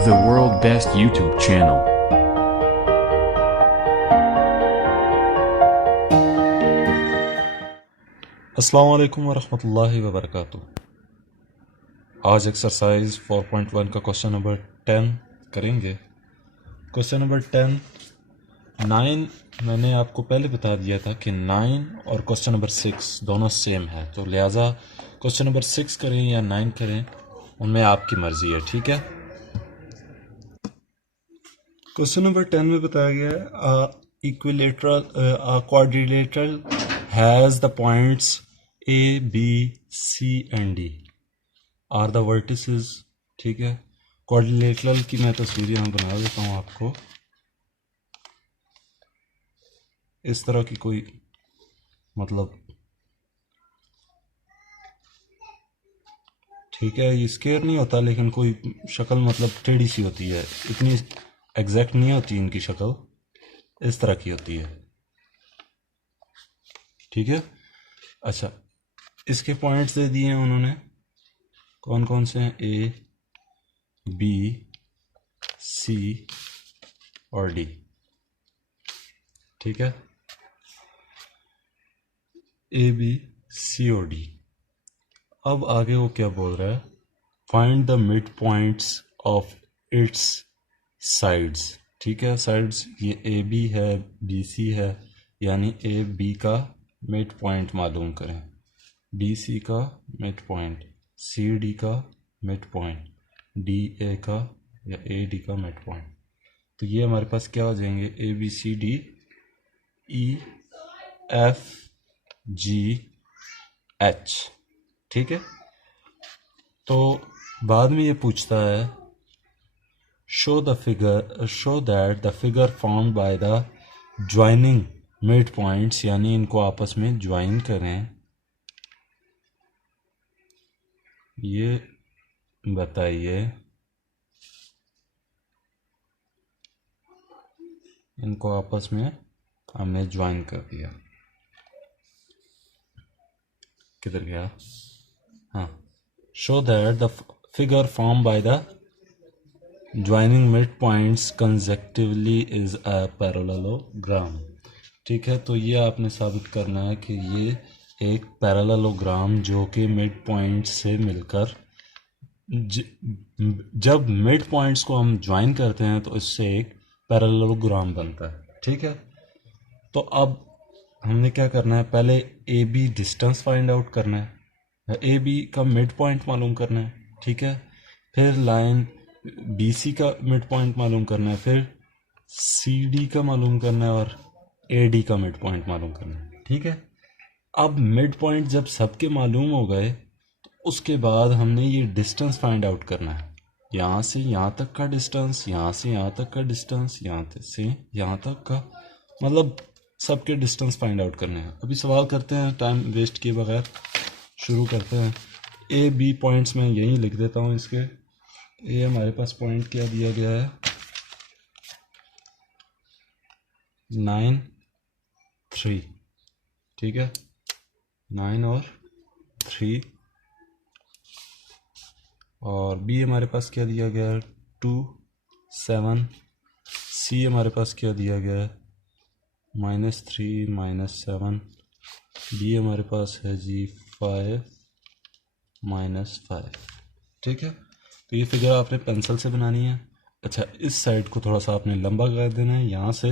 the world best YouTube channel. अस्सलाम वालेकुम वरहमतुल्लाहि वबरकातुह। आज एक्सरसाइज 4.1 का क्वेश्चन नंबर 10 करेंगे। क्वेश्चन नंबर 10 9 मैंने आपको पहले बता दिया था कि 9 और क्वेश्चन नंबर 6 दोनों सेम है, तो लिहाजा क्वेश्चन नंबर 6 करें या 9 करें उनमें आपकी मर्ज़ी है, ठीक है। क्वेश्चन नंबर 10 में बताया गया है equilateral quadrilateral has the points A, B, C and D are the vertices, ठीक है। क्वाड्रिलेटरल की मैं तस्वीर यहाँ बना देता हूँ आपको। इस तरह की कोई मतलब ठीक है, ये स्केयर नहीं होता लेकिन कोई शक्ल मतलब टेढ़ी सी होती है, इतनी एग्जैक्ट नहीं होती इनकी शक्ल, इस तरह की होती है, ठीक है। अच्छा, इसके पॉइंट्स दे दिए हैं उन्होंने, कौन कौन से हैं, ए, बी, सी और डी, ठीक है। ए, बी, सी और डी। अब आगे वो क्या बोल रहा है, find the mid points of its sides, ठीक है। साइड्स ये ए बी है, बी सी है, यानी ए बी का मिड पॉइंट मालूम करें, बी सी का मिड पॉइंट, सी डी का मिड पॉइंट, डी ए का या ए डी का मिड पॉइंट। तो ये हमारे पास क्या हो जाएंगे, A B C D E F G H, ठीक है। तो बाद में ये पूछता है show that the figure formed by the joining mid points, यानी इनको आपस में ज्वाइन करें, ये बताइए इनको आपस में हमने ज्वाइन कर दिया, किधर गया, हाँ, show that the figure form by the joining mid points consecutively is a parallelogram, ठीक है। तो ये आपने साबित करना है कि ये एक पैरेललोग्राम जो कि मिड पॉइंट से मिलकर जब मिड पॉइंट्स को हम ज्वाइन करते हैं तो इससे एक पैरेललोग्राम बनता है, ठीक है। तो अब हमने क्या करना है, पहले A B distance find out करना है, ए बी का मिड पॉइंट मालूम करना है, ठीक है। फिर लाइन बी सी का मिड पॉइंट मालूम करना है, फिर सी डी का मालूम करना है और ए डी का मिड पॉइंट मालूम करना है, ठीक है। अब मिड पॉइंट जब सबके मालूम हो गए तो उसके बाद हमने ये डिस्टेंस फाइंड आउट करना है, यहाँ से यहाँ तक का डिस्टेंस, यहाँ से यहाँ तक का डिस्टेंस, यहाँ से यहाँ तक का, मतलब सबके डिस्टेंस फाइंड आउट करने हैं। अभी सवाल करते हैं टाइम वेस्ट किए बगैर, शुरू करते हैं। ए बी पॉइंट्स में यहीं लिख देता हूँ इसके। ए हमारे पास पॉइंट क्या दिया गया है, 9 3, ठीक है, 9 और 3। और बी हमारे पास क्या दिया गया है, 2 7। सी हमारे पास क्या दिया गया है, -3 -7। डी हमारे पास है जी 5 -5, ठीक है। तो ये फिगर आपने पेंसिल से बनानी है। अच्छा, इस साइड को थोड़ा सा आपने लंबा कर देना है, यहाँ से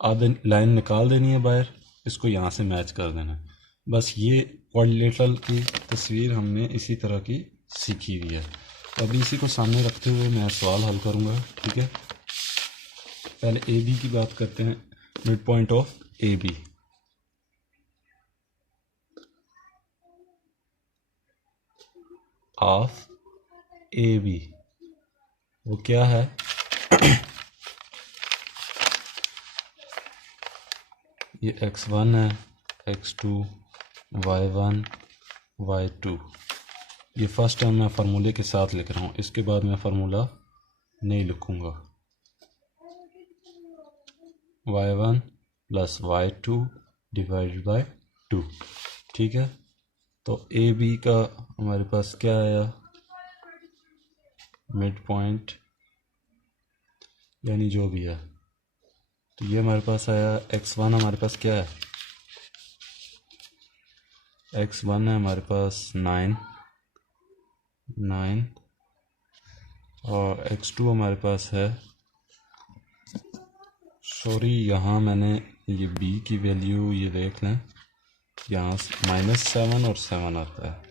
आधे लाइन निकाल देनी है बाहर, इसको यहाँ से मैच कर देना है। बस ये क्वाड्रिलेटरल की तस्वीर हमने इसी तरह की सीखी हुई है। तो अभी इसी को सामने रखते हुए मैं सवाल हल करूँगा, ठीक है। पहले ए बी की बात करते हैं, mid point of A B, of A B वो क्या है, ये x1 है, x2, y1, y2। ये फर्स्ट टाइम मैं फार्मूले के साथ लिख रहा हूँ, इसके बाद मैं फार्मूला नहीं लिखूँगा। y1 plus y2 divided by 2, ठीक है। तो ए बी का हमारे पास क्या आया, मिड पॉइंट यानी जो भी है। तो ये हमारे पास आया x1 हमारे पास क्या है, x1 है हमारे पास 9 और x2 हमारे पास है, सॉरी यहाँ मैंने ये b की वैल्यू ये देख लें, यहाँ -7 और 7 आता है,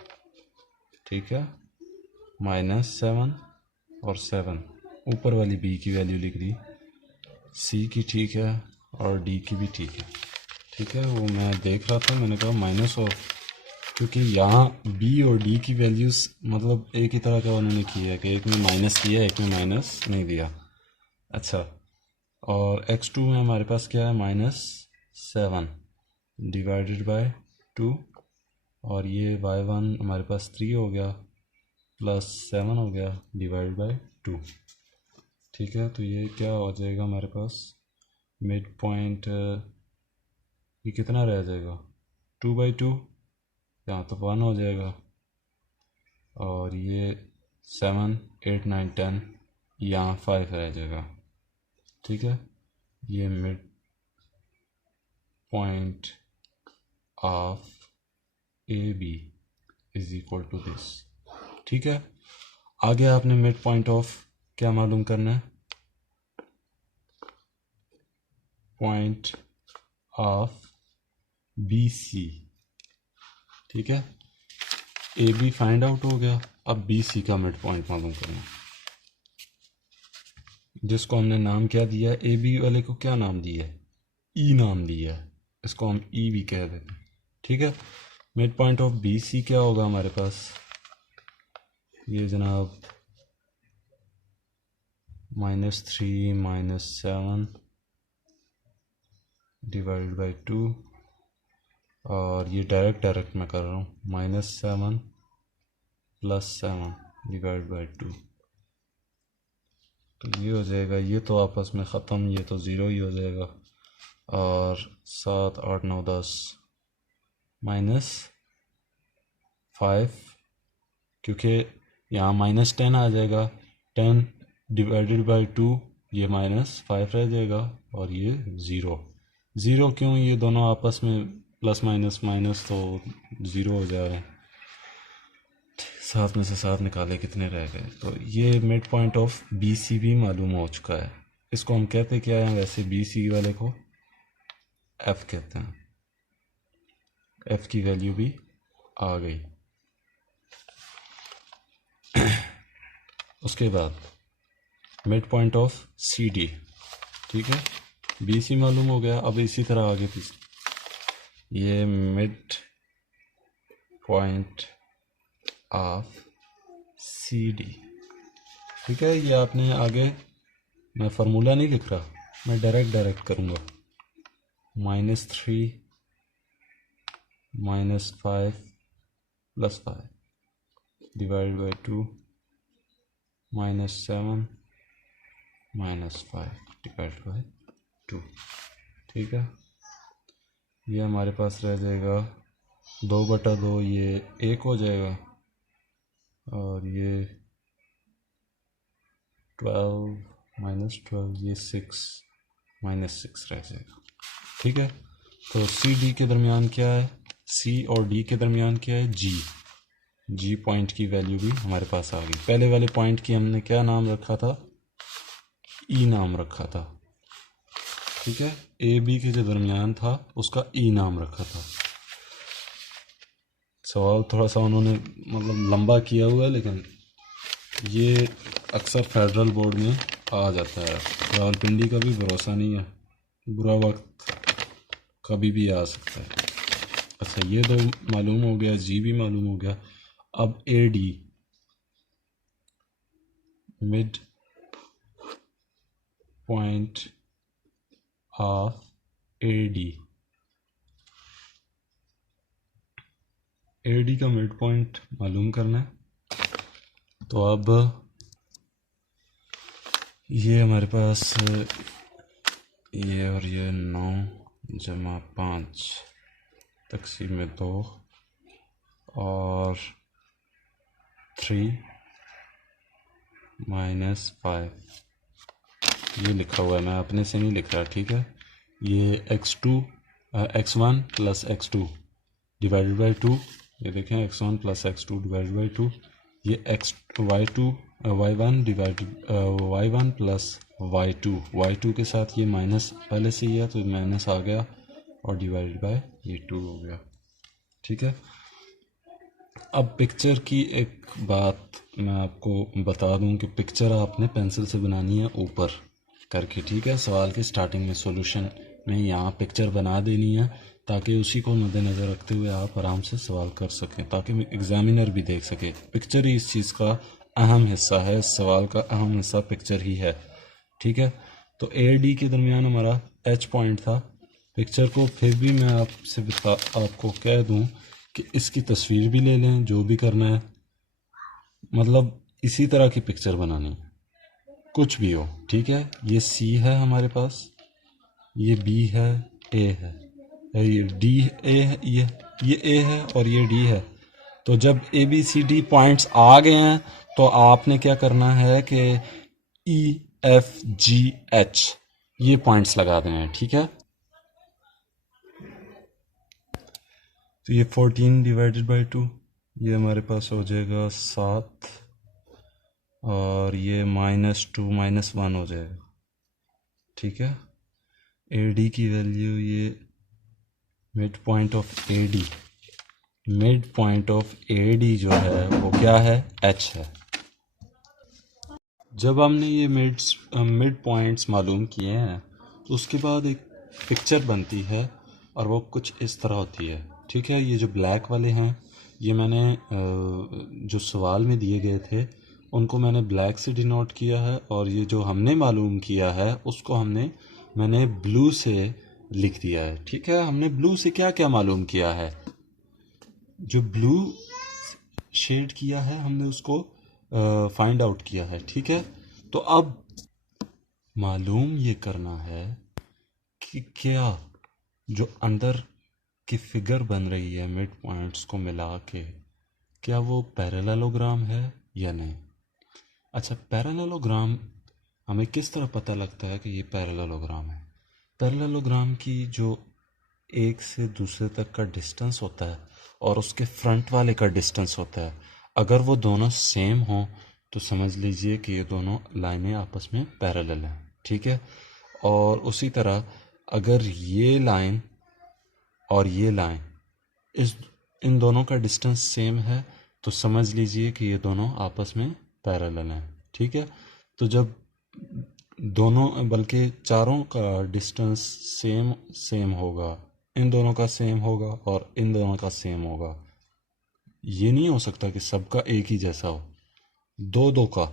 ठीक है, -7 और 7, ऊपर वाली b की वैल्यू लिख दी, c की ठीक है और d की भी ठीक है, ठीक है। वो मैं देख रहा था, मैंने कहा माइनस ऑफ, क्योंकि यहाँ b और d की वैल्यूज़ मतलब एक ही तरह का उन्होंने किया है कि एक में माइनस किया एक में माइनस नहीं दिया। अच्छा, और x2 में हमारे पास क्या है, -7 डिवाइडेड बाय 2, और ये y1 हमारे पास 3 हो गया +7 हो गया डिवाइड बाय 2, ठीक है। तो ये क्या हो जाएगा हमारे पास मिड पॉइंट, ये कितना रह जाएगा 2/2, यहाँ तो 1 हो जाएगा, और ये 7 8 9 10 यहाँ 5 रह जाएगा, ठीक है। ये mid point of AB is equal to this, ठीक है। आगे आपने मिड पॉइंट ऑफ क्या मालूम करना है, पॉइंट ऑफ BC, ठीक है। AB फाइंड आउट हो गया, अब BC का मिड पॉइंट मालूम करना है, जिसको हमने नाम क्या दिया है, AB वाले को क्या नाम दिया है, E नाम दिया है, इसको हम E भी कह देते हैं, ठीक है। मिड पॉइंट ऑफ BC क्या होगा हमारे पास, ये जनाब -3 -7 डिवाइड बाई 2, और ये डायरेक्ट मैं कर रहा हूँ, -7 +7 डिवाइड बाई 2, तो ये हो जाएगा, ये तो आपस में ख़त्म, ये तो ज़ीरो ही हो जाएगा, और 7 8 9 10 -5, क्योंकि यहाँ -10 आ जाएगा, 10 डिवाइडेड बाई 2 ये -5 रह जाएगा, और ये ज़ीरो क्यों, ये दोनों आपस में प्लस माइनस माइनस तो ज़ीरो हो जा रहे हैं, 7 में से 7 निकाले कितने रह गए। तो ये मिड पॉइंट ऑफ BC भी मालूम हो चुका है, इसको हम कहते क्या हैं वैसे, BC वाले को F कहते हैं, F की वैल्यू भी आ गई। उसके बाद मिड पॉइंट ऑफ CD, ठीक है, BC मालूम हो गया, अब इसी तरह आगे पीछे ये मिड पॉइंट ऑफ CD, ठीक है। ये आपने आगे, मैं फार्मूला नहीं लिख रहा, मैं डायरेक्ट करूँगा, -3 -5 +5 डिवाइड बाई 2 -7 -5 डिवाइड बाई 2, ठीक है। ये हमारे पास रह जाएगा 2/2, ये 1 हो जाएगा, और ये 12 -12 ये 6 -6 रह जाएगा, ठीक है। तो CD के दरमियान क्या है, C और D के दरमियान क्या है, G पॉइंट की वैल्यू भी हमारे पास आ गई। पहले वाले पॉइंट की हमने क्या नाम रखा था, E नाम रखा था, ठीक है। AB के जो दरमियान था उसका E नाम रखा था। सवाल थोड़ा सा उन्होंने मतलब लंबा किया हुआ है, लेकिन ये अक्सर फेडरल बोर्ड में आ जाता है, रावलपिंडी का भी भरोसा नहीं है, बुरा वक्त कभी भी आ सकता है। अच्छा, ये दो मालूम हो गया, G भी मालूम हो गया, अब AD mid point of AD का मिड पॉइंट मालूम करना है। तो अब ये हमारे पास ये और ये 9 जमा 5 तक़सीम में 2 और 3 -5 ये लिखा हुआ है, मैं अपने से नहीं लिख रहा, ठीक है। ये x1 plus x2 divided by 2, ये देखें x1 plus x2 divided by 2, ये y1 divided y1 plus y2 के साथ ये माइनस पहले से ही है तो माइनस आ गया और डिवाइडेड बाय ये 2 हो गया, ठीक है। अब पिक्चर की एक बात मैं आपको बता दूं कि पिक्चर आपने पेंसिल से बनानी है ऊपर करके, ठीक है। सवाल की स्टार्टिंग में सॉल्यूशन में यहाँ पिक्चर बना देनी है ताकि उसी को मद्देनज़र रखते हुए आप आराम से सवाल कर सकें, ताकि एग्जामिनर भी देख सके। पिक्चर ही इस चीज़ का अहम हिस्सा है, इस सवाल का अहम हिस्सा पिक्चर ही है, ठीक है। तो ए डी के दरमियान हमारा एच पॉइंट था। पिक्चर को फिर भी मैं आपको कह दूं कि इसकी तस्वीर भी ले लें, जो भी करना है, मतलब इसी तरह की पिक्चर बनानी है, कुछ भी हो, ठीक है। ये सी है हमारे पास, ये बी है, ए है, ये डी ए है, ये ए है और ये डी है। तो जब a B C d points आ गए हैं तो आपने क्या करना है कि ई एफ जी एच ये पॉइंट्स लगा देने हैं, ठीक है। तो ये 14 डिवाइडेड बाई 2, ये हमारे पास हो जाएगा 7 और ये -2 -1 हो जाएगा, ठीक है। ए डी की वैल्यू, ये mid point of A D जो है वो क्या है, एच है। जब हमने ये मिड पॉइंट्स मालूम किए हैं तो उसके बाद एक पिक्चर बनती है और वो कुछ इस तरह होती है, ठीक है। ये जो ब्लैक वाले हैं ये मैंने जो सवाल में दिए गए थे उनको मैंने ब्लैक से डिनोट किया है, और ये जो हमने मालूम किया है उसको मैंने ब्लू से लिख दिया है, ठीक है। हमने ब्लू से क्या क्या मालूम किया है, जो ब्लू शेड किया है हमने उसको फाइंड आउट किया है, ठीक है। तो अब मालूम ये करना है कि क्या जो अंदर की फिगर बन रही है मिड पॉइंट्स को मिला के, क्या वो पैरेललोग्राम है या नहीं। अच्छा, पैरेललोग्राम हमें किस तरह पता लगता है कि ये पैरेललोग्राम है। पैरेललोग्राम की जो एक से दूसरे तक का डिस्टेंस होता है और उसके फ्रंट वाले का डिस्टेंस होता है, अगर वो दोनों सेम हो तो समझ लीजिए कि ये दोनों लाइनें आपस में पैरेलल हैं, ठीक है। और उसी तरह अगर ये लाइन और ये लाइन इन दोनों का डिस्टेंस सेम है तो समझ लीजिए कि ये दोनों आपस में पैरेलल हैं, ठीक है। तो जब दोनों बल्कि चारों का डिस्टेंस सेम होगा, इन दोनों का सेम होगा और इन दोनों का सेम होगा, ये नहीं हो सकता कि सबका एक ही जैसा हो। दो का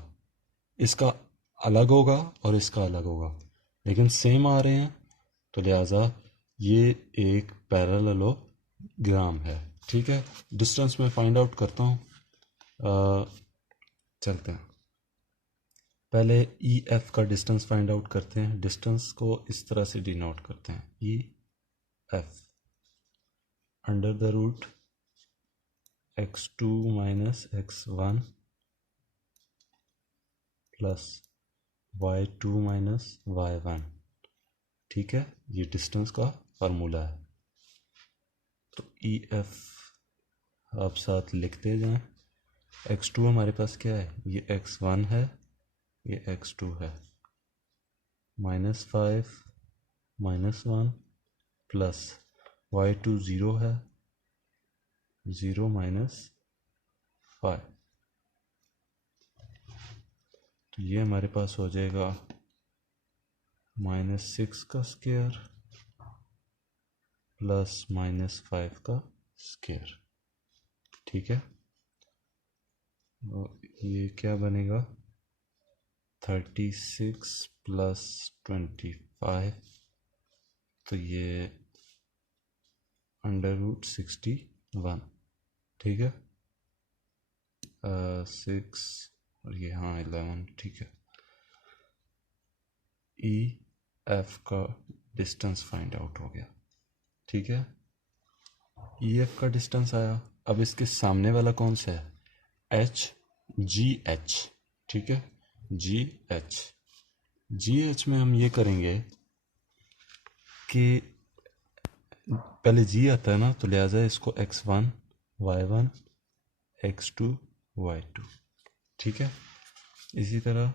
इसका अलग होगा और इसका अलग होगा, लेकिन सेम आ रहे हैं तो लिहाजा ये एक पैरेललोग्राम है, ठीक है। डिस्टेंस में फाइंड आउट करता हूँ, चलते हैं। पहले ई एफ का डिस्टेंस फाइंड आउट करते हैं। डिस्टेंस को इस तरह से डिनोट करते हैं, E F under the root x2 minus x1 plus y2 minus y1, ठीक है। ये डिस्टेंस का फार्मूला है। तो ई एफ आप साथ लिखते जाएं। x2 हमारे पास क्या है, ये x1 है, ये x2 है, -5 -1 प्लस y2 0 है, 0 -5। तो ये हमारे पास हो जाएगा -6 का स्क्वायर प्लस -5 का स्क्वायर, ठीक है। ये क्या बनेगा, 36 प्लस 25, तो ये √61, ठीक है। 6 और ये हाँ 11, ठीक है। ई एफ का डिस्टेंस फाइंड आउट हो गया, ठीक है। ई एफ का डिस्टेंस आया। अब इसके सामने वाला कौन सा है, एच जी एच, ठीक है, जी एच। GH में हम ये करेंगे कि पहले G आता है ना, तो लिहाजा इसको x1 y1 x2 y2, ठीक है। इसी तरह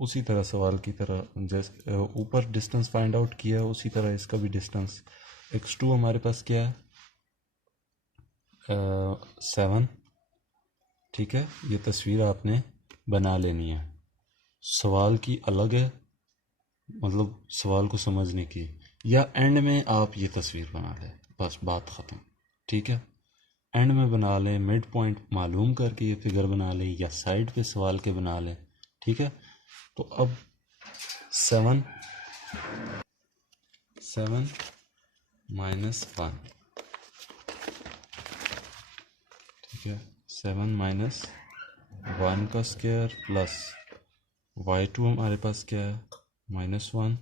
उसी तरह सवाल की तरह जैसे ऊपर डिस्टेंस फाइंड आउट किया, उसी तरह इसका भी डिस्टेंस x2 हमारे पास क्या है 7, ठीक है। ये तस्वीर आपने बना लेनी है, सवाल की अलग है, मतलब सवाल को समझने की, या एंड में आप ये तस्वीर बना लें, बस बात ख़त्म, ठीक है। एंड में बना लें, मिड पॉइंट मालूम करके ये फिगर बना लें, या साइड पे सवाल के बना लें, ठीक है। तो अब 7 माइनस 1, ठीक है। 7 माइनस 1 का स्क्वायर प्लस y2 हमारे पास क्या है -1,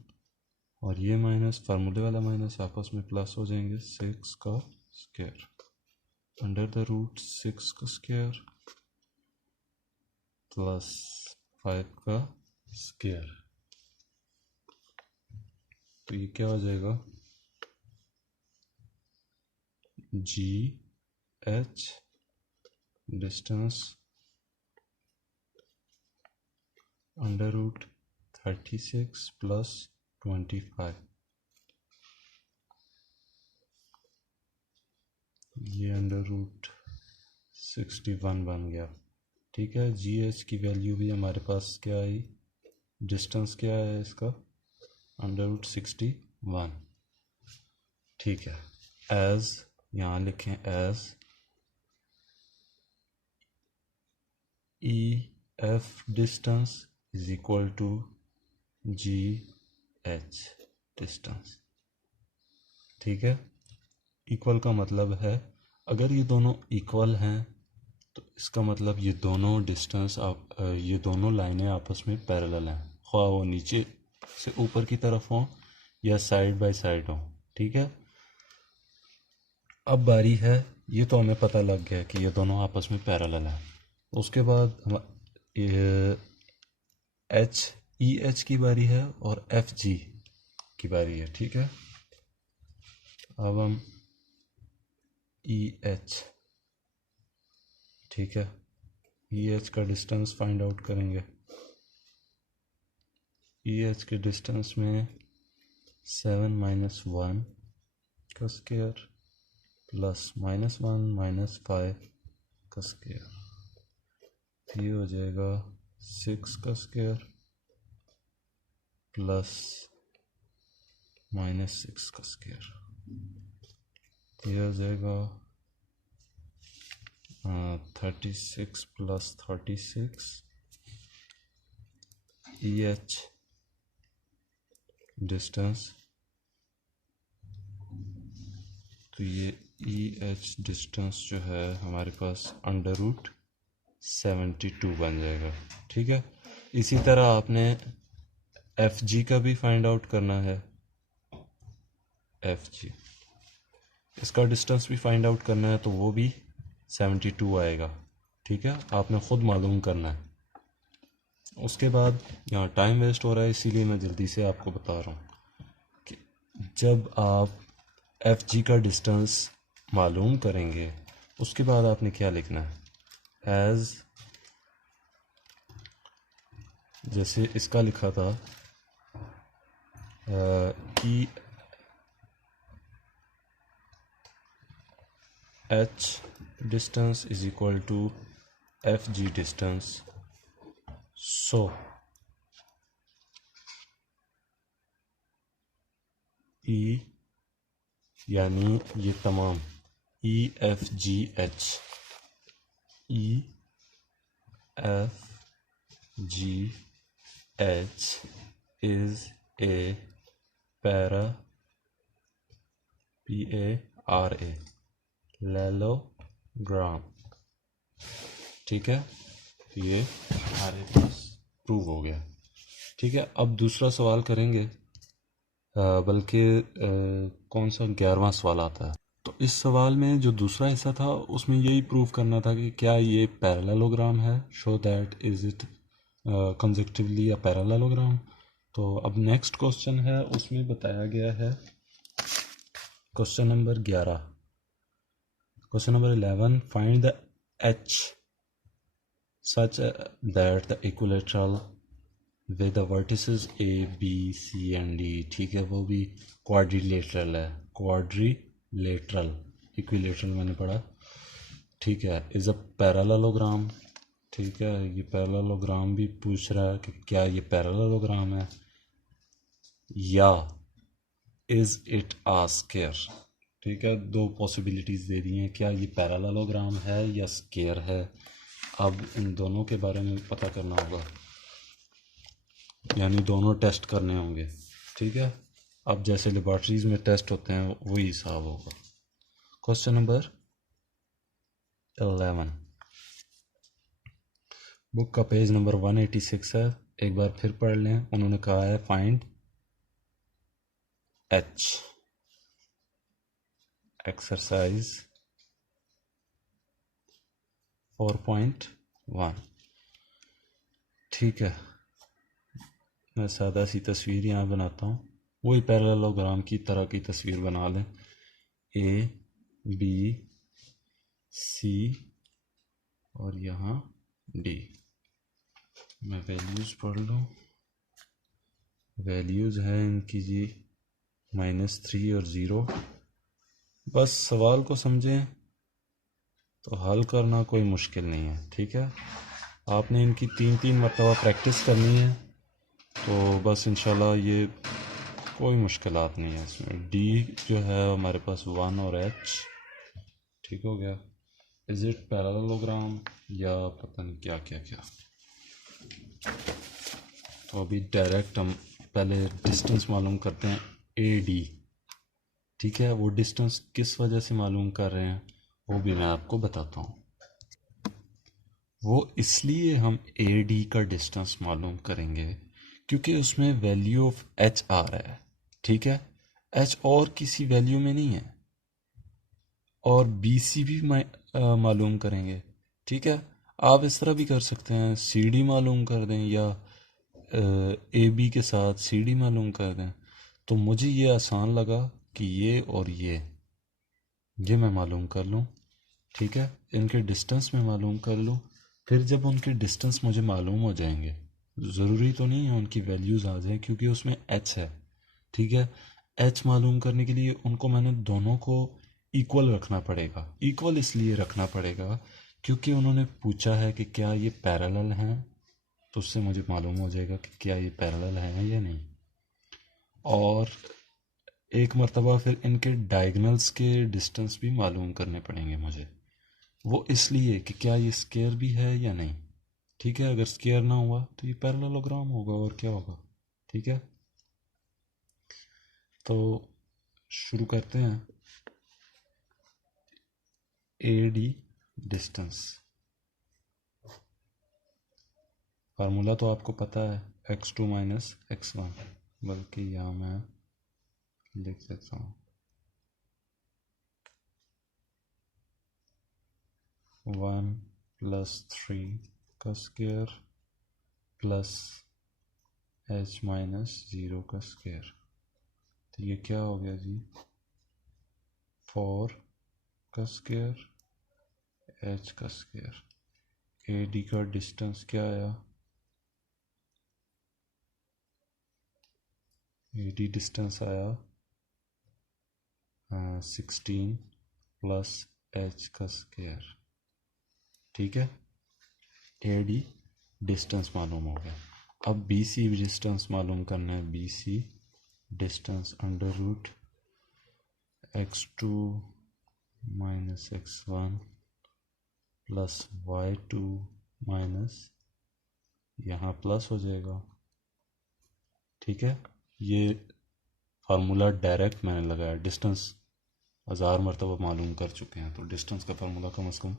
और ये माइनस फार्मूले वाला माइनस आपस में प्लस हो जाएंगे, 6 का स्क्वायर अंडर द रूट 6 का स्क्वायर प्लस 5 का स्क्वायर। तो ये क्या हो जाएगा GH distance under root 36 plus 25, ये अंडर रूट 61 बन गया, ठीक है। GH की वैल्यू भी हमारे पास क्या आई, डिस्टेंस क्या है इसका अंडर रूट 61, ठीक है। एज यहाँ लिखें as EF distance is equal to GH distance, ठीक है। इक्वल का मतलब है अगर ये दोनों इक्वल हैं तो इसका मतलब ये दोनों डिस्टेंस ये दोनों लाइनें आपस में पैरेलल हैं, ख्वाह वो नीचे से ऊपर की तरफ हों या साइड बाय साइड हों, ठीक है। अब बारी है, ये तो हमें पता लग गया कि ये दोनों आपस में पैरेलल हैं। उसके बाद EH की बारी है और FG की बारी है, ठीक है। अब हम EH, ठीक है, EH का डिस्टेंस फाइंड आउट करेंगे। EH के डिस्टेंस में 7 माइनस 1 का स्क्वायर प्लस -1 माइनस 5 का स्क्वायर, ये हो जाएगा 6 का स्क्वायर प्लस -6 का स्क्वायर, ये हो जाएगा 36 प्लस 36। EH डिस्टेंस, तो ये EH डिस्टेंस जो है हमारे पास अंडर रूट 72 बन जाएगा, ठीक है। इसी तरह आपने FG का भी फाइंड आउट करना है, FG इसका डिस्टेंस भी फाइंड आउट करना है, तो वो भी 72 आएगा, ठीक है। आपने ख़ुद मालूम करना है। उसके बाद यहाँ टाइम वेस्ट हो रहा है, इसीलिए मैं जल्दी से आपको बता रहा हूँ कि जब आप FG का डिस्टेंस मालूम करेंगे उसके बाद आपने क्या लिखना है, एज जैसे इसका लिखा था कि H distance is equal to FG distance, so E यानी ये तमाम EFGH is a parallelogram, ठीक है। ये हमारे पास प्रूव हो गया, ठीक है। अब दूसरा सवाल करेंगे, बल्कि कौन सा 11वां सवाल आता है। तो इस सवाल में जो दूसरा हिस्सा था उसमें यही प्रूव करना था कि क्या ये पैरेललोग्राम है, show that is it consecutively या पैरेललोग्राम। तो अब नेक्स्ट क्वेश्चन है, उसमें बताया गया है question number 11, question number 11, find the H such that the equilateral with the vertices A, B, C and D, ठीक है, वो भी क्वाड्रिलेटरल है, क्वाड्रिलेटरल, इक्विलेटरल मैंने पढ़ा, ठीक है, इज़ अ पैरेललोग्राम, ठीक है, ये पैरेललोग्राम भी पूछ रहा है कि क्या ये पैरेललोग्राम है या इज़ इट आ स्क्वायर, ठीक है, दो पॉसिबिलिटीज़ दे दी हैं, क्या ये पैरेललोग्राम है या स्क्वायर है। अब इन दोनों के बारे में पता करना होगा, यानी दोनों टेस्ट करने होंगे, ठीक है। अब जैसे लेबॉर्ट्रीज में टेस्ट होते हैं वही हिसाब होगा। क्वेश्चन नंबर 11, बुक का पेज नंबर 186 है, एक बार फिर पढ़ लें। उन्होंने कहा है फाइंड एच, एक्सरसाइज 4.1, ठीक है। मैं सादा सी तस्वीर यहाँ बनाता हूँ, वही पैरेललोग्राम की तरह की तस्वीर बना लें। ए, बी, सी और यहाँ डी। मैं वैल्यूज़ पढ़ लूँ, वैल्यूज़ है इनकी जी -3 और 0। बस सवाल को समझें तो हल करना कोई मुश्किल नहीं है, ठीक है। आपने इनकी 3-3 मरतबा प्रैक्टिस करनी है, तो बस इंशाल्लाह ये कोई मुश्किलात नहीं है इसमें। डी जो है हमारे पास 1 और एच, ठीक हो गया। इज़ इट पैरेललोग्राम या पता नहीं क्या क्या क्या। तो अभी डायरेक्ट हम पहले डिस्टेंस मालूम करते हैं, ए डी, ठीक है। वो डिस्टेंस किस वजह से मालूम कर रहे हैं वो भी मैं आपको बताता हूँ। वो इसलिए हम ए डी का डिस्टेंस मालूम करेंगे क्योंकि उसमें वैल्यू ऑफ एच आ रहा है, ठीक है। एच और किसी वैल्यू में नहीं है। और बी सी भी मालूम करेंगे, ठीक है। आप इस तरह भी कर सकते हैं, सी डी मालूम कर दें या ए बी के साथ सी डी मालूम कर दें। तो मुझे ये आसान लगा कि ये और ये मैं मालूम कर लूँ, ठीक है, इनके डिस्टेंस में मालूम कर लूँ। फिर जब उनके डिस्टेंस मुझे मालूम हो जाएंगे, ज़रूरी तो नहीं है उनकी वैल्यूज़ आ जाए क्योंकि उसमें एच है, ठीक है। एच मालूम करने के लिए उनको मैंने दोनों को इक्वल रखना पड़ेगा। इक्वल इसलिए रखना पड़ेगा क्योंकि उन्होंने पूछा है कि क्या ये पैरेलल हैं, तो उससे मुझे मालूम हो जाएगा कि क्या ये पैरेलल हैं या नहीं। और एक मर्तबा फिर इनके डायगनल्स के डिस्टेंस भी मालूम करने पड़ेंगे मुझे। वो इसलिए कि क्या ये स्क्वायर भी है या नहीं, ठीक है। अगर स्क्वायर ना हुआ तो ये पैरेललोग्राम होगा, और क्या होगा, ठीक है। तो शुरू करते हैं। ए डी डिस्टेंस फार्मूला तो आपको पता है, x2 माइनस x1, बल्कि यहाँ मैं लिख देता हूँ 1 + 3 का स्क्वायर प्लस h - 0 का स्क्वायर। तो ये क्या हो गया जी, 4 का स्क्वायर h का स्क्वायर। ए डी का डिस्टेंस क्या आया, ए डी डिस्टेंस आया 16 प्लस h का स्क्वायर, ठीक है। ए डी डिस्टेंस मालूम हो गया। अब बी सी डिस्टेंस मालूम करना है। B C distance √ x2 minus x1 plus y2 minus, यहाँ प्लस हो जाएगा, ठीक है। ये फार्मूला डायरेक्ट मैंने लगाया, डिस्टेंस 1000 मरतबा मालूम कर चुके हैं, तो डिस्टेंस का फार्मूला कम से कम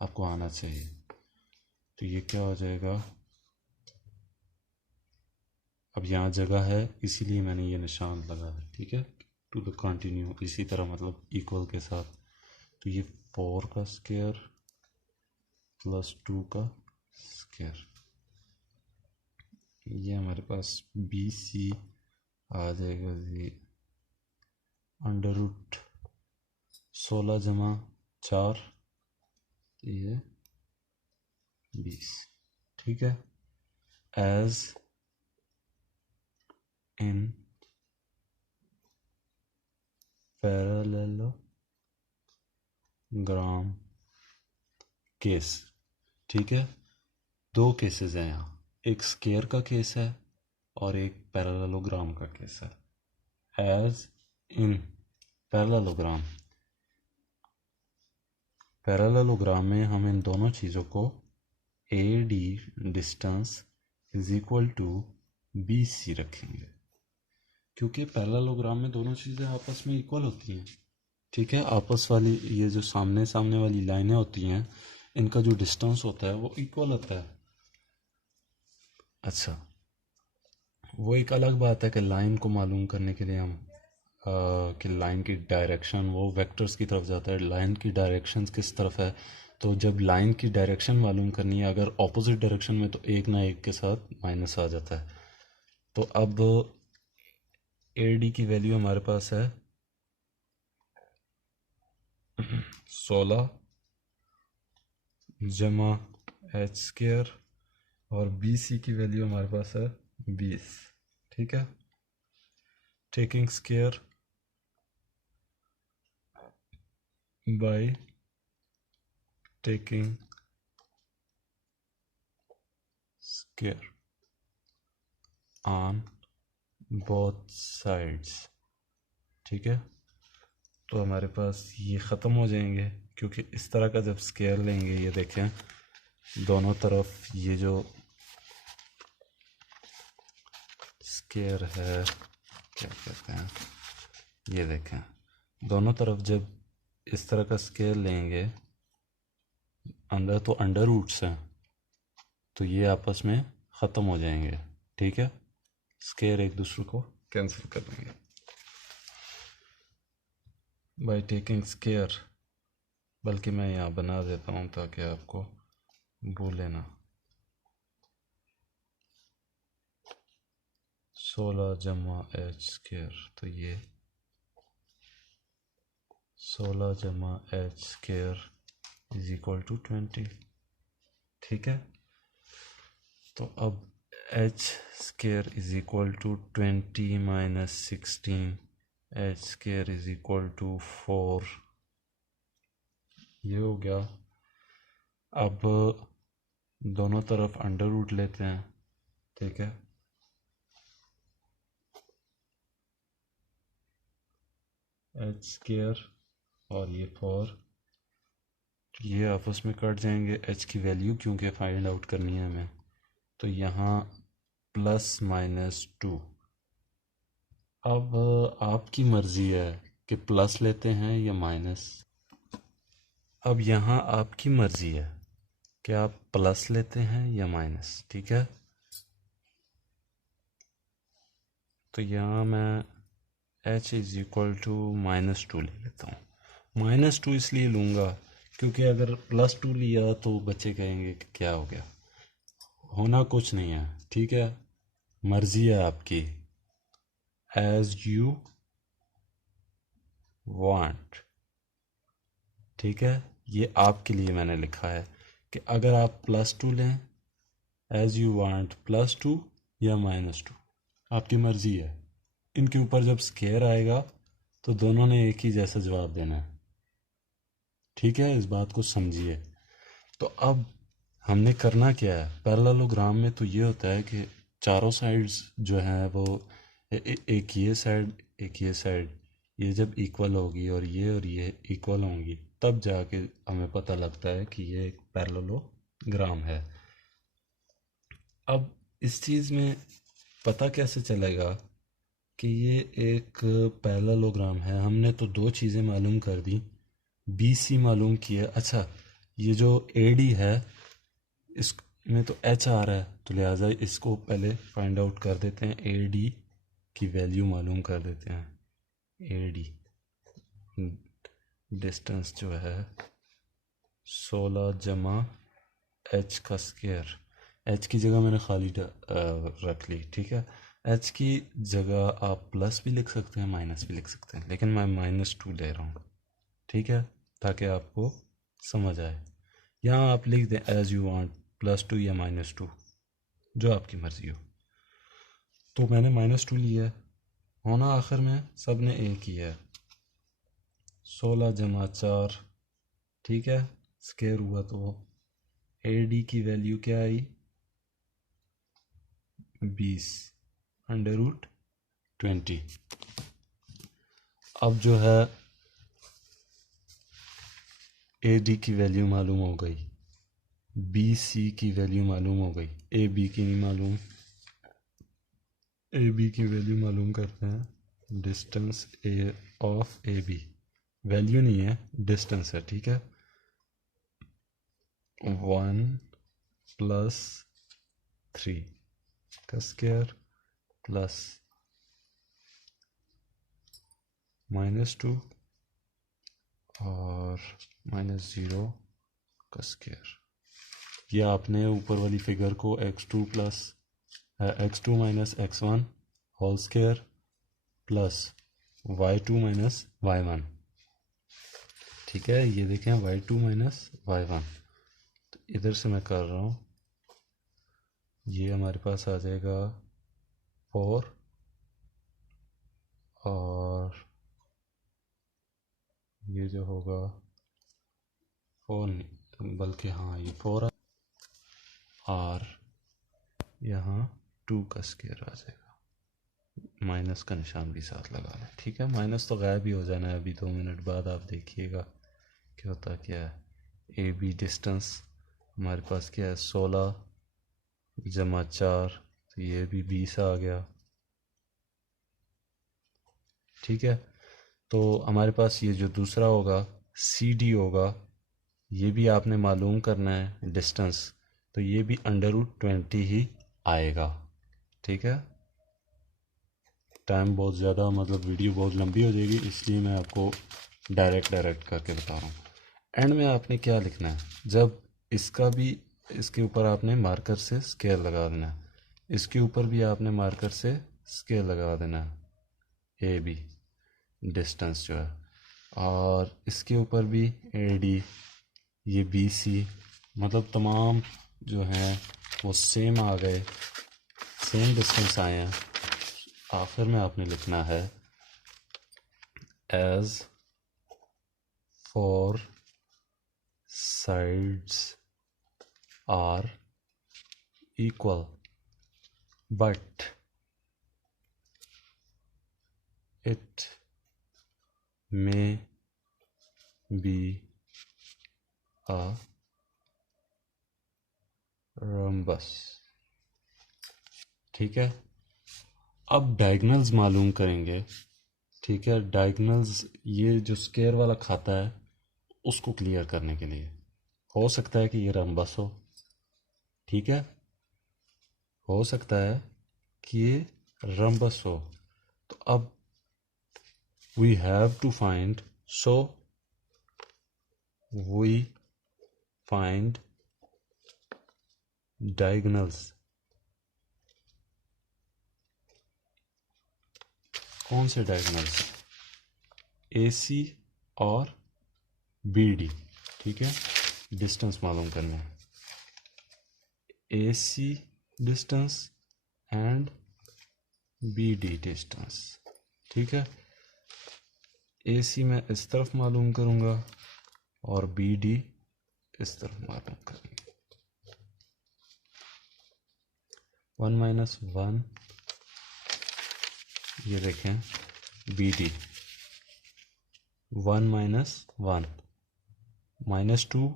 आपको आना चाहिए। तो ये क्या हो जाएगा, अब यहाँ जगह है इसीलिए मैंने ये निशान लगा है, ठीक है। टू द कंटिन्यू, इसी तरह मतलब इक्वल के साथ। तो ये 4 का स्क्वायर प्लस 2 का स्क्वायर, ये हमारे पास बी सी आ जाएगा जी अंडर रूट 16 जमा 4, ये 20, ठीक है। एज इन पैरेललोग्राम केस, ठीक है। दो केसेस हैं यहाँ, एक स्केयर का केस है और एक पैरेललोग्राम का केस है। एज इन पैरेललोग्राम, पैरेललोग्राम में हम इन दोनों चीज़ों को A D distance is equal to B C रखेंगे, क्योंकि पैरेललोग्राम में दोनों चीज़ें आपस में इक्वल होती हैं, ठीक है। आपस वाली ये जो सामने सामने वाली लाइनें होती हैं, इनका जो डिस्टेंस होता है वो इक्वल होता है। अच्छा, वो एक अलग बात है कि लाइन को मालूम करने के लिए हम कि लाइन की डायरेक्शन वो वेक्टर्स की तरफ जाता है, लाइन की डायरेक्शन किस तरफ है। तो जब लाइन की डायरेक्शन मालूम करनी है अगर ऑपोजिट डायरेक्शन में, तो एक ना एक के साथ माइनस आ जाता है। तो अब ए डी की वैल्यू हमारे पास है 16 जमा एच स्क्वायर और बी सी की वैल्यू हमारे पास है 20, ठीक है। Taking square by taking square on both sides, ठीक है। तो हमारे पास ये ख़त्म हो जाएंगे, क्योंकि इस तरह का जब स्केयर लेंगे, ये देखें दोनों तरफ ये जो स्केयर है क्या कहते हैं, ये देखें दोनों तरफ जब इस तरह का स्केयर लेंगे, अंदर तो अंडर रूट्स हैं, तो ये आपस में ख़त्म हो जाएंगे, ठीक है। स्केयर एक दूसरे को कैंसिल कर देंगे बाय टेकिंग स्केयर, बल्कि मैं यहाँ बना देता हूँ ताकि आपको भूले ना। 16 जमा एच स्केयर, तो ये 16 जमा H square is equal to 20, ठीक है। तो अब H square is equal to 20 minus 16, H square is equal to 4, ये हो गया। अब दोनों तरफ अंडर रूट लेते हैं, ठीक है। एच स्केयर और ये 4, ये आपस में कट जाएंगे, एच की वैल्यू क्योंकि फाइंड आउट करनी है हमें, तो यहाँ प्लस माइनस 2। अब आपकी मर्ज़ी है कि प्लस लेते हैं या माइनस। अब यहाँ आपकी मर्ज़ी है कि आप प्लस लेते हैं या माइनस, ठीक है। तो यहाँ मैं h इज़ इक्वल टू -2 ले लेता हूँ। -2 इसलिए लूँगा क्योंकि अगर +2 लिया तो बच्चे कहेंगे कि क्या हो गया, होना कुछ नहीं है, ठीक है। मर्ज़ी है आपकी, एज यू वांट, ठीक है। ये आपके लिए मैंने लिखा है कि अगर आप +2 लें, एज यू वांट +2 या -2, आपकी मर्ज़ी है। इनके ऊपर जब स्केयर आएगा तो दोनों ने एक ही जैसा जवाब देना है, ठीक है। इस बात को समझिए। तो अब हमने करना क्या है, पैरेललोग्राम में तो ये होता है कि चारों साइड्स जो हैं वो एक ये साइड एक ये साइड, ये जब इक्वल होगी और ये इक्वल होंगी, तब जाके हमें पता लगता है कि ये एक पैरेललोग्राम है। अब इस चीज़ में पता कैसे चलेगा कि ये एक पैरेललोग्राम है। हमने तो दो चीज़ें मालूम कर दी, बी सी मालूम किया। अच्छा, ये जो ए डी है इसमें तो एच आ रहा है, तो लिहाजा इसको पहले फाइंड आउट कर देते हैं, ए डी की वैल्यू मालूम कर देते हैं। ए डी डिस्टेंस जो है 16 जमा एच का स्क्वायर, एच की जगह मैंने खाली रख ली, ठीक है। एच की जगह आप प्लस भी लिख सकते हैं, माइनस भी लिख सकते हैं, लेकिन मैं -2 ले रहा हूँ, ठीक है, ताकि आपको समझ आए। यहाँ आप लिख दें एज यू वांट, +2 या -2, जो आपकी मर्ज़ी हो। तो मैंने -2 लिया है, होना आखिर में सब ने एक ही है, 16 जमा 4, ठीक है। स्केयर हुआ तो AD की वैल्यू क्या आई, 20 √20। अब जो है AD की वैल्यू मालूम हो गई, BC की वैल्यू मालूम हो गई, AB की नहीं मालूम। AB की वैल्यू मालूम करते हैं, डिस्टेंस ऑफ AB, वैल्यू नहीं है, डिस्टेंस है, ठीक है। 1 + 3 का स्क्वायर प्लस -2 और -0 का स्क्वायर। ये आपने ऊपर वाली फिगर को x2 - x1 whole square plus y2 - y1, ठीक है। ये देखें y2 - y1, तो इधर से मैं कर रहा हूँ, ये हमारे पास आ जाएगा 4 और ये जो होगा 4 नहीं, बल्कि हाँ ये 4 और यहाँ 2 का स्क्वायर आ जाएगा, माइनस का निशान भी साथ लगा लें, ठीक है। माइनस तो गायब ही हो जाना है, अभी 2 मिनट बाद आप देखिएगा क्या होता क्या है। AB डिस्टेंस हमारे पास क्या है, 16 जमा 4, तो ये भी 20 आ गया, ठीक है। तो हमारे पास ये जो दूसरा होगा CD होगा, ये भी आपने मालूम करना है डिस्टेंस, तो ये भी √20 ही आएगा, ठीक है। टाइम बहुत ज़्यादा, मतलब वीडियो बहुत लंबी हो जाएगी, इसलिए मैं आपको डायरेक्ट करके बता रहा हूँ। एंड में आपने क्या लिखना है, जब इसका भी, इसके ऊपर आपने मार्कर से स्केल लगा देना है, इसके ऊपर भी आपने मार्कर से स्केल लगा देना है, AB डिस्टेंस जो है, और इसके ऊपर भी AD, ये BC, मतलब तमाम जो हैं वो सेम आ गए, सेम डिस्टेंस आए हैं। आखिर में आपने लिखना है as four sides are equal but it may be a rhombus, ठीक है। अब डायगनल्स मालूम करेंगे, ठीक है। डायगनल्स ये जो स्क्वायर वाला खाता है उसको क्लियर करने के लिए, हो सकता है कि ये रम्बस हो, ठीक है, हो सकता है कि ये रम्बस हो। तो अब we have to find, so we find diagonals. कौन से डायगनल्स, AC और BD, ठीक है। डिस्टेंस मालूम करना है, AC distance and BD distance, ठीक है। AC मैं इस तरफ मालूम करूँगा और BD इस तरफ मालूम करेंगे। 1 - 1, ये देखें BD, 1 - 1 -2,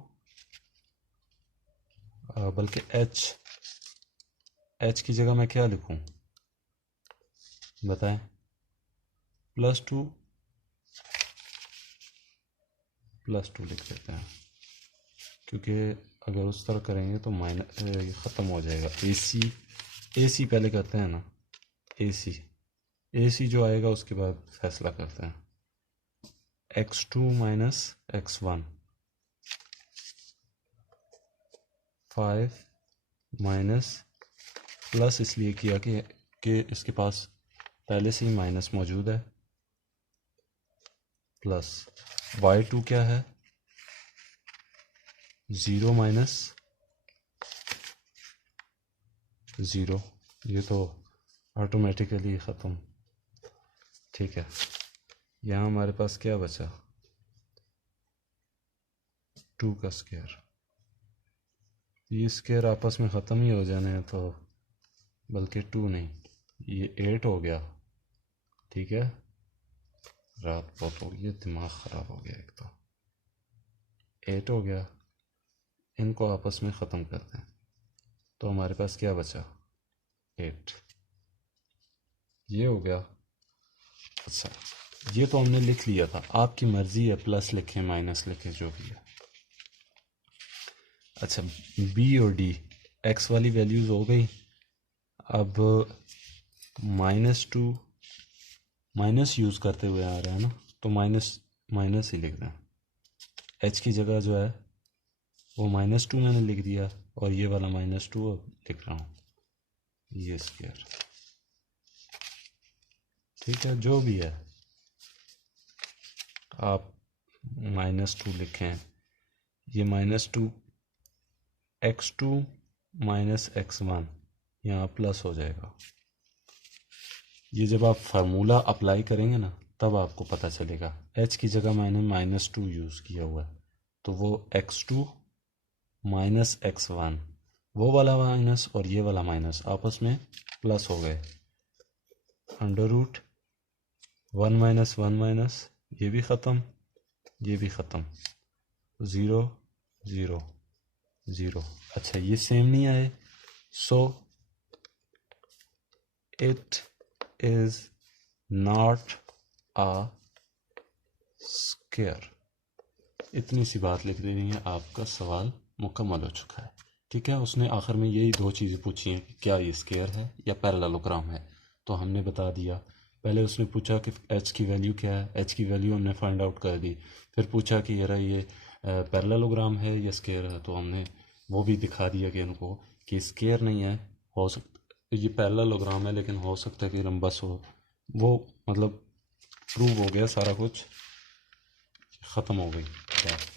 बल्कि H की जगह मैं क्या लिखूं बताएं, +2 लिख देते हैं, क्योंकि अगर उस तरह करेंगे तो ये ख़त्म हो जाएगा। AC पहले करते हैं ना, AC जो आएगा उसके बाद फैसला करते हैं। x2 - x1, 5 माइनस प्लस इसलिए किया कि इसके पास पहले से ही माइनस मौजूद है, प्लस y2 क्या है, 0 माइनस 0, ये तो ऑटोमेटिकली ख़त्म। ठीक है, यहाँ हमारे पास क्या बचा, 2 का स्क्वायर। ये स्क्वायर आपस में ख़त्म ही हो जाने हैं, तो बल्कि 2 नहीं, ये 8 हो गया। ठीक है, रात बहुत हो गई, दिमाग ख़राब हो गया। एक तो 8 हो गया, इनको आपस में ख़त्म करते हैं तो हमारे पास क्या बचा, 8, ये हो गया। अच्छा, ये तो हमने लिख लिया था, आपकी मर्ज़ी है प्लस लिखें माइनस लिखें जो भी है। अच्छा, बी और डी एक्स वाली वैल्यूज़ हो गई। अब -2 माइनस यूज़ करते हुए आ रहा है ना, तो माइनस माइनस ही लिख दें। एच की जगह जो है वो -2 मैंने लिख दिया, और ये वाला -2 लिख रहा हूँ, ये स्क्वायर। ठीक है, जो भी है आप -2 लिखें, ये -2 x2 माइनस x1 यहाँ प्लस हो जाएगा। ये जब आप फार्मूला अप्लाई करेंगे ना तब आपको पता चलेगा। h की जगह मैंने -2 यूज़ किया हुआ है, तो वो x2 माइनस x1, वो वाला माइनस और ये वाला माइनस आपस में प्लस हो गए। √ 1 माइनस 1 माइनस, ये भी ख़त्म, ये भी ख़त्म, 0 0 0। अच्छा, ये सेम नहीं आए, so it is not a square. इतनी सी बात लिख देनी है, आपका सवाल मुकम्मल हो चुका है। ठीक है, उसने आखिर में यही 2 चीज़ें पूछी हैं कि क्या ये स्क्वायर है या पैरेललोग्राम है, तो हमने बता दिया। पहले उसने पूछा कि h की वैल्यू क्या है, h की वैल्यू हमने फाइंड आउट कर दी। फिर पूछा कि यार ये पैरेललोग्राम है या स्क्वायर है, तो हमने वो भी दिखा दिया कि उनको कि स्क्वायर नहीं है, हो सकता ये पैरेललोग्राम है, लेकिन हो सकता है कि रम्बस हो। वो मतलब प्रूव हो गया, सारा कुछ ख़त्म हो गई बात।